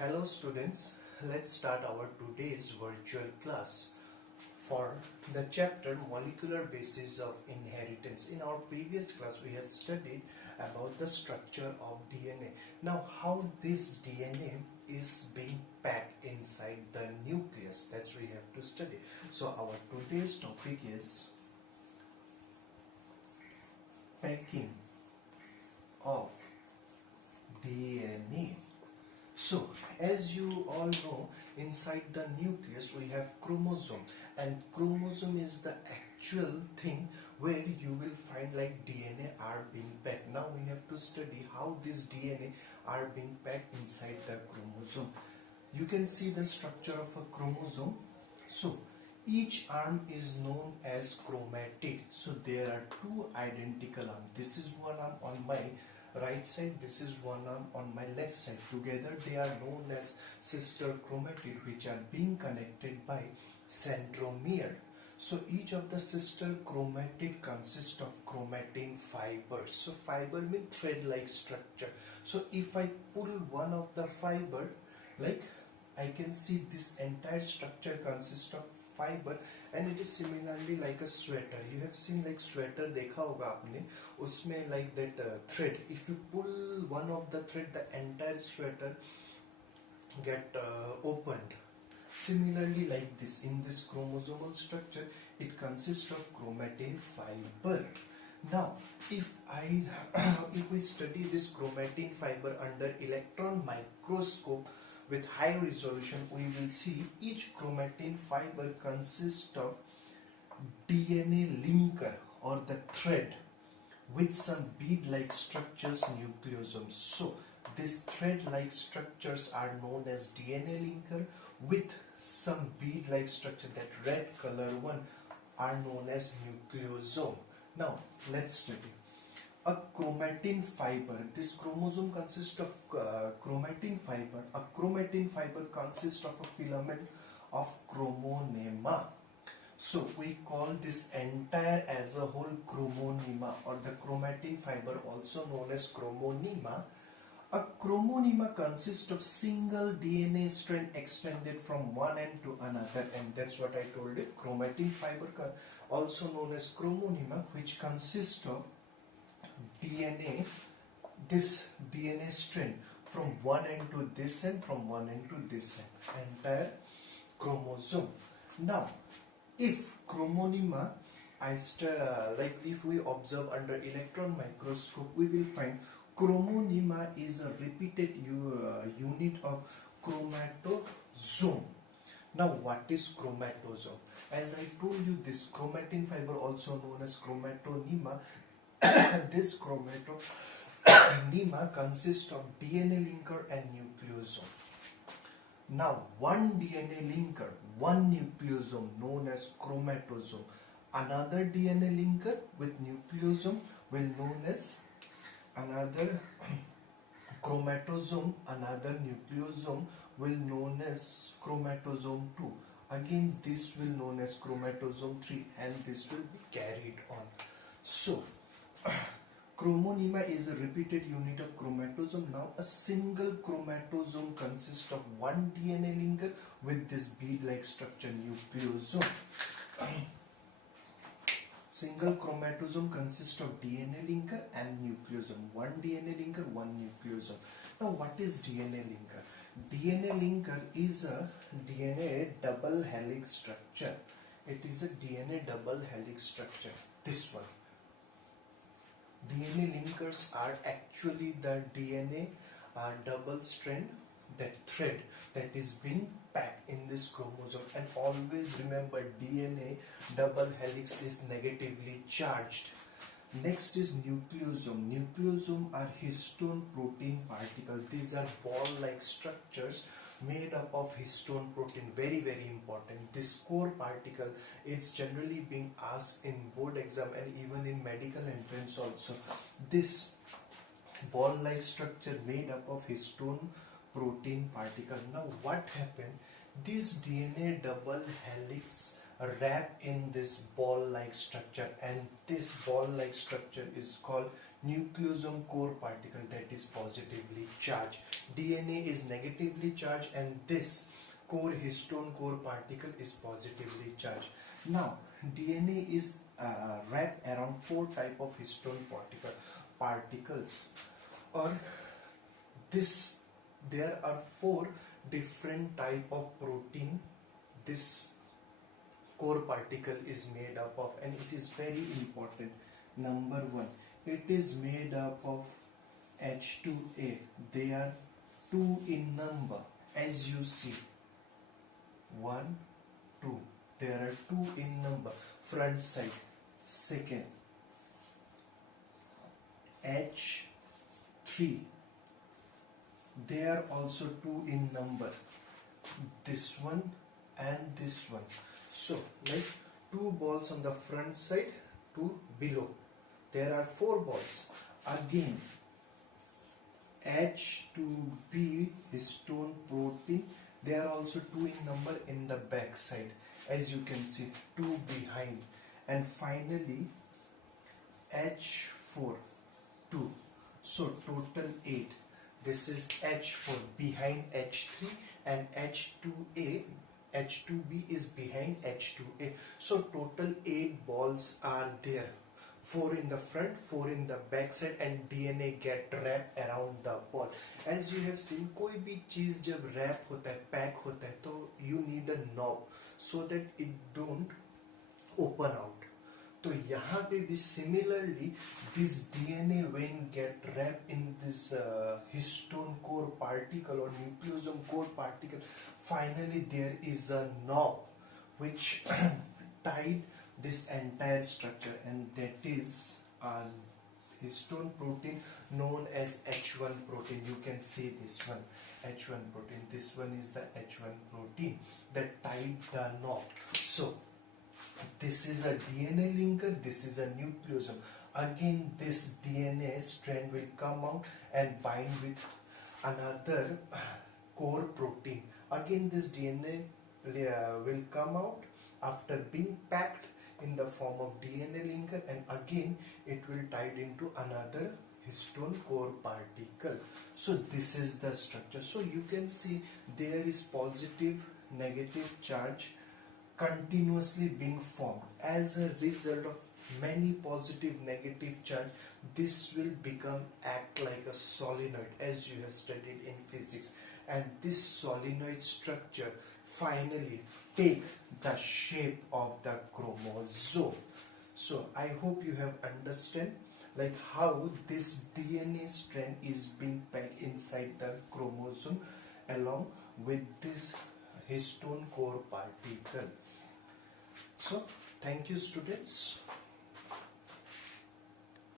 Hello students, let's start our today's virtual class for the chapter Molecular Basis of Inheritance. In our previous class we have studied about the structure of DNA. Now how this DNA is being packed inside the nucleus, that's we have to study. So our today's topic is packing of DNA. So, as you all know, inside the nucleus we have chromosome, and chromosome is the actual thing where you will find like DNA are being packed. Now we have to study how this DNA are being packed inside the chromosome. You can see the structure of a chromosome. So, each arm is known as chromatid. So, there are two identical arms. This is one arm on my right side, this is one arm on my left side. Together they are known as sister chromatid, which are being connected by centromere. So each of the sister chromatid consists of chromatin fibers. So fiber means thread like structure. So if I pull one of the fiber, like I can see this entire structure consists of fiber, and it is similarly like a sweater. You have seen like sweater देखा होगा आपने, उसमें like that thread. If you pull one of the thread, the entire sweater get opened. Similarly, like this, in this chromosomal structure, it consists of chromatin fiber. Now, if we study this chromatin fiber under electron microscope with high resolution, we will see each chromatin fiber consists of DNA linker or the thread with some bead-like structures, nucleosomes. So these thread-like structures are known as DNA linker with some bead-like structure. That red color one are known as nucleosome. Now let's study a chromatin fiber. This chromosome consists of chromatin fiber. A chromatin fiber consists of a filament of chromonema. So we call this entire as a whole chromonema, or the chromatin fiber also known as chromonema. A chromonema consists of single DNA strand extended from one end to another, and that's what I told you. Chromatin fiber also known as chromonema, which consists of DNA, this DNA strand from one end to this end, from one end to this end, entire chromosome. Now, if chromonema, like if we observe under electron microscope, we will find chromonema is a repeated unit of chromatosome. Now, what is chromatosome? As I told you, this chromatin fiber also known as chromatonema. This chromatonema consists of DNA linker and nucleosome. Now, one DNA linker, one nucleosome known as chromatosome. Another DNA linker with nucleosome will known as another chromatosome. Another nucleosome will known as chromatosome 2. Again, this will known as chromatosome 3, and this will be carried on. So, chromonema is a repeated unit of chromatosome. Now, a single chromatosome consists of one DNA linker with this bead-like structure, nucleosome. Single chromatosome consists of DNA linker and nucleosome. One DNA linker, one nucleosome. Now, what is DNA linker? DNA linker is a DNA double helix structure. It is a DNA double helix structure. This one. DNA linkers are actually the DNA double strand, that thread that is being packed in this chromosome. And always remember, DNA double helix is negatively charged. Next is nucleosome. Nucleosome are histone protein particles. These are ball-like structures made up of histone protein. Very, very important. This core particle is generally being asked in board exam and even in medical entrance also. This ball-like structure made up of histone protein particle. Now what happened? This DNA double helix wrap in this ball-like structure, and this ball-like structure is called nucleosome core particle, that is positively charged. DNA is negatively charged and this core histone core particle is positively charged. Now DNA is wrapped around 4 type of histone particles, or this there are 4 different type of protein this core particle is made up of, and it is very important. Number 1, it is made up of H2A. They are 2 in number, as you see, 1 2, there are 2 in number front side. Second, H3, they are also 2 in number, this one and this one. So like 2 balls on the front side, 2 below, there are 4 balls. Again, H2B histone protein, they are also 2 in number in the back side, as you can see, 2 behind. And finally H4, 2, so total 8. This is H4 behind H3, and H2B is behind H2A. So total 8 balls are there, 4 in the front, 4 in the back side, and DNA get wrapped around the ball. As you have seen, कोई भी चीज जब wrap होता है, pack होता है, तो you need a knob so that it don't open out. तो यहाँ पे भी similarly this DNA when get wrapped in this histone core particle or nucleosome core particle, finally there is a knob which tied this entire structure, and that is a histone protein known as H1 protein. You can see this one, H1 protein. This one is the H1 protein that tied the knot. So this is a DNA linker, this is a nucleosome. Again this DNA strand will come out and bind with another core protein. Again this DNA will come out after being packed in the form of DNA linker, and again it will tied into another histone core particle. So this is the structure. So you can see there is positive, negative charge continuously being formed. As a result of many positive, negative charge, this will act like a solenoid, as you have studied in physics, and this solenoid structure finally take the shape of the chromosome. So I hope you have understand like how this DNA strand is being packed inside the chromosome along with this histone core particle. So thank you students.